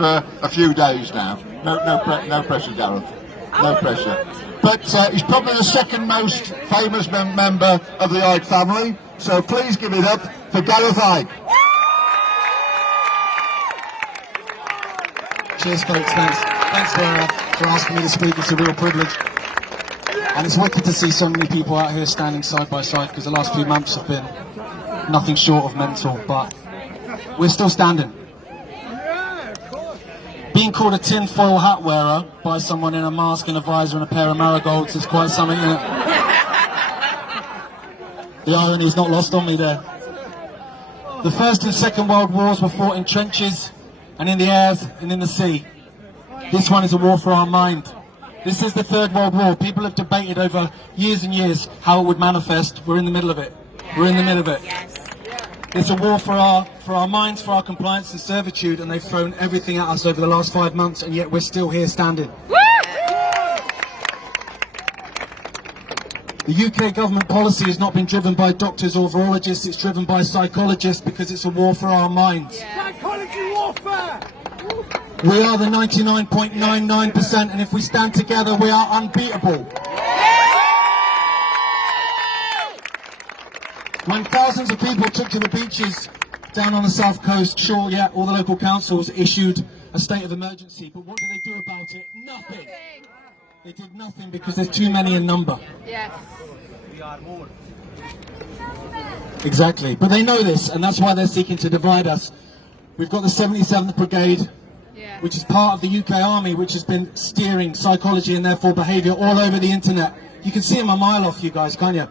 for a few days now. No pressure, Gareth. No pressure. But he's probably the second most famous member of the Ike family. So please give it up for Gareth Ike. Cheers, folks. Thanks for asking me to speak. It's a real privilege. And it's wicked to see so many people out here standing side by side, because the last few months have been nothing short of mental, but we're still standing. Being called a tin-foil hat wearer by someone in a mask and a visor and a pair of marigolds is quite something, isn't it? The irony is not lost on me there. The First and Second World Wars were fought in trenches and in the airs and in the sea. This one is a war for our mind. This is the Third World War. People have debated over years and years how it would manifest. We're in the middle of it. We're in the middle of it. It's a war for our minds, for our compliance and servitude, and they've thrown everything at us over the last 5 months, and yet we're still here standing. The UK government policy has not been driven by doctors or virologists, it's driven by psychologists, because it's a war for our minds. Psychology warfare! We are the 99.99%, and if we stand together, we are unbeatable. When thousands of people took to the beaches down on the south coast, sure, yeah, all the local councils issued a state of emergency, but what did they do about it? Nothing. They did nothing because there's too many in number. Yes. Exactly, but they know this, and that's why they're seeking to divide us. We've got the 77th Brigade, which is part of the UK Army, which has been steering psychology and therefore behaviour all over the internet. You can see them a mile off, you guys, can't you?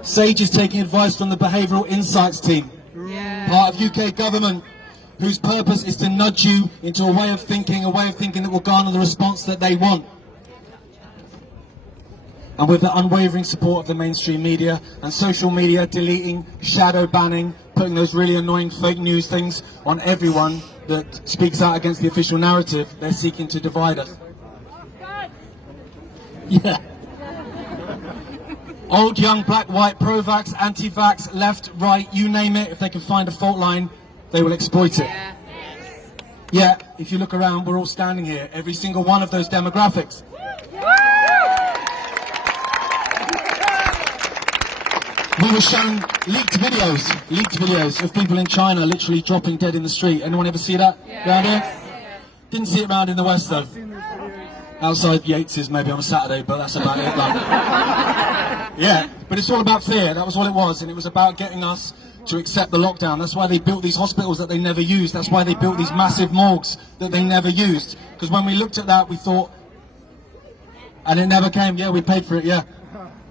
Sage is taking advice from the Behavioural Insights team, part of UK government, whose purpose is to nudge you into a way of thinking that will garner the response that they want. And with the unwavering support of the mainstream media and social media deleting, shadow banning, putting those really annoying fake news things on everyone that speaks out against the official narrative, they're seeking to divide us. Yeah. Old, young, black, white, pro-vax, anti-vax, left, right, you name it, if they can find a fault line, they will exploit it. Yeah, if you look around, we're all standing here, every single one of those demographics. We were shown leaked videos of people in China literally dropping dead in the street. Anyone ever see that around here? Didn't see it around in the West though. Outside Yates's maybe on a Saturday, but that's about it. Like, yeah, but it's all about fear, that was all it was, and it was about getting us to accept the lockdown. That's why they built these hospitals that they never used, that's why they built these massive morgues that they never used, because when we looked at that we thought, and it never came, yeah, we paid for it, yeah,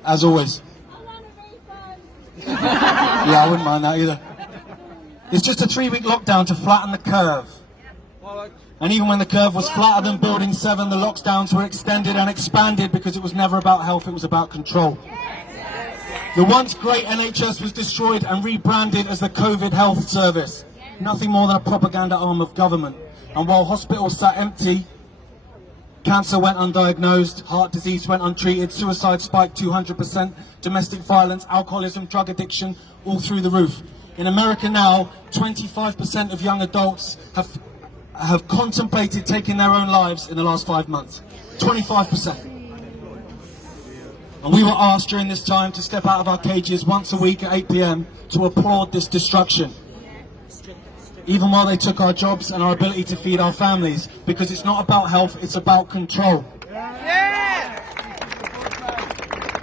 as always. Yeah, I wouldn't mind that either. It's just a 3-week lockdown to flatten the curve. And even when the curve was flatter than Building 7, the lockdowns were extended and expanded because it was never about health, it was about control. The once great NHS was destroyed and rebranded as the COVID Health Service. Nothing more than a propaganda arm of government. And while hospitals sat empty, cancer went undiagnosed, heart disease went untreated, suicide spiked 200%, domestic violence, alcoholism, drug addiction, all through the roof. In America now, 25% of young adults have contemplated taking their own lives in the last 5 months. 25%. And we were asked during this time to step out of our cages once a week at 8 PM to applaud this destruction. Even while they took our jobs and our ability to feed our families, because it's not about health, it's about control.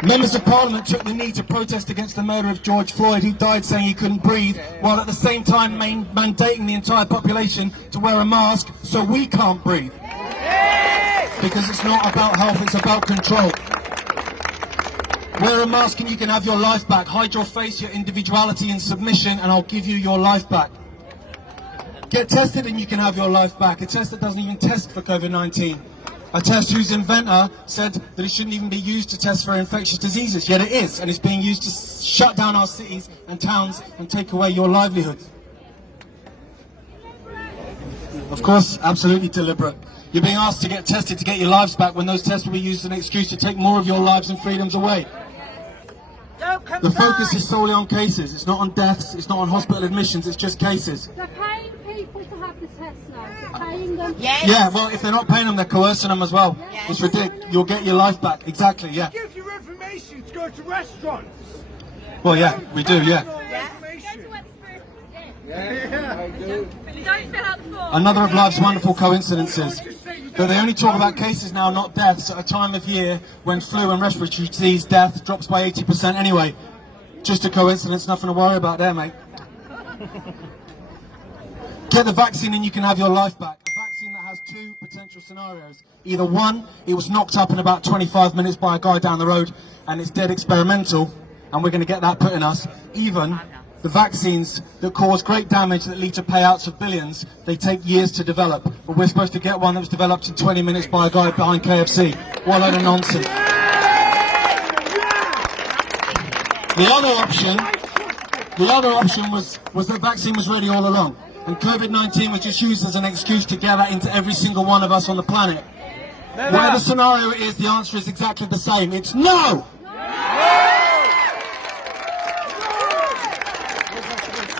Members of Parliament took the knee to protest against the murder of George Floyd, who died saying he couldn't breathe, while at the same time mandating the entire population to wear a mask so we can't breathe. Because it's not about health, it's about control. Wear a mask and you can have your life back. Hide your face, your individuality and submission, and I'll give you your life back. Get tested and you can have your life back. A test that doesn't even test for COVID-19. A test whose inventor said that it shouldn't even be used to test for infectious diseases, yet it is, and it's being used to shut down our cities and towns and take away your livelihoods. Of course, absolutely deliberate. You're being asked to get tested to get your lives back when those tests will be used as an excuse to take more of your lives and freedoms away. The focus is solely on cases. It's not on deaths, it's not on hospital admissions, it's just cases. They're paying people to to have the test now? They're paying them. Yes. Yeah, well, if they're not paying them, they're coercing them as well. Yes. It's ridiculous. You'll get your life back. Exactly, yeah. Give you information to go to restaurants. Well, yeah, we do, yeah. Don't fill out the form. Another of life's wonderful coincidences. But they only talk about cases now, not deaths, at a time of year when flu and respiratory disease death drops by 80% anyway. Just a coincidence, nothing to worry about there, mate. Get the vaccine and you can have your life back. A vaccine that has two potential scenarios. Either one, it was knocked up in about 25 minutes by a guy down the road and it's dead experimental and we're going to get that put in us. Even the vaccines that cause great damage that lead to payouts of billions, they take years to develop. But we're supposed to get one that was developed in 20 minutes by a guy behind KFC. What a load of nonsense. The other option was the vaccine was ready all along. And COVID-19 was just used as an excuse to get that into every single one of us on the planet. Whatever scenario it is, the answer is exactly the same. It's no!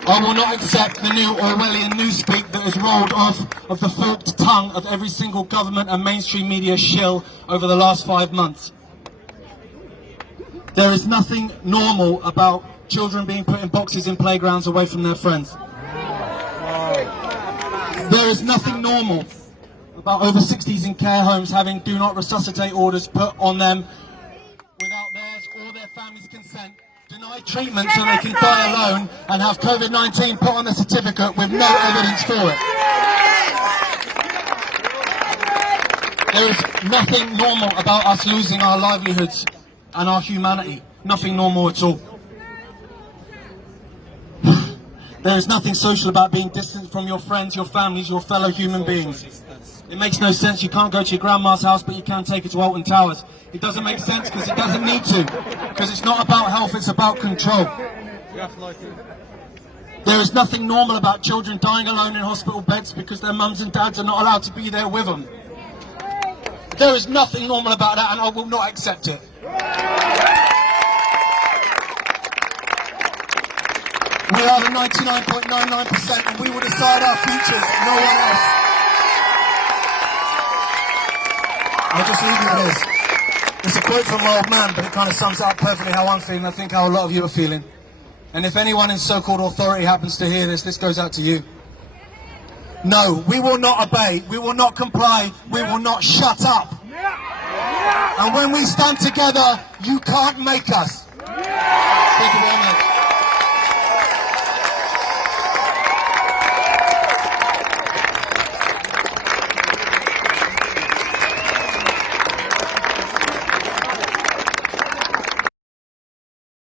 I will not accept the new Orwellian newspeak that is rolled off of the forked tongue of every single government and mainstream media shill over the last 5 months. There is nothing normal about children being put in boxes in playgrounds away from their friends. There is nothing normal about over 60s in care homes having do not resuscitate orders put on them without theirs or their family's consent, denied treatment so they can die alone and have COVID-19 put on their certificate with no evidence for it. There is nothing normal about us losing our livelihoods and our humanity. Nothing normal at all. There is nothing social about being distant from your friends, your families, your fellow human beings. It makes no sense. You can't go to your grandma's house, but you can take her to Alton Towers. It doesn't make sense because it doesn't need to. Because it's not about health, it's about control. There is nothing normal about children dying alone in hospital beds because their mums and dads are not allowed to be there with them. There is nothing normal about that, and I will not accept it. We are the 99.99% and we will decide our futures, no one else. I'll just leave you with this. It's a quote from my old man, but it kind of sums up perfectly how I'm feeling. I think how a lot of you are feeling. And if anyone in so-called authority happens to hear this, this goes out to you. No, we will not obey, we will not comply, we will not shut up. And when we stand together, you can't make us.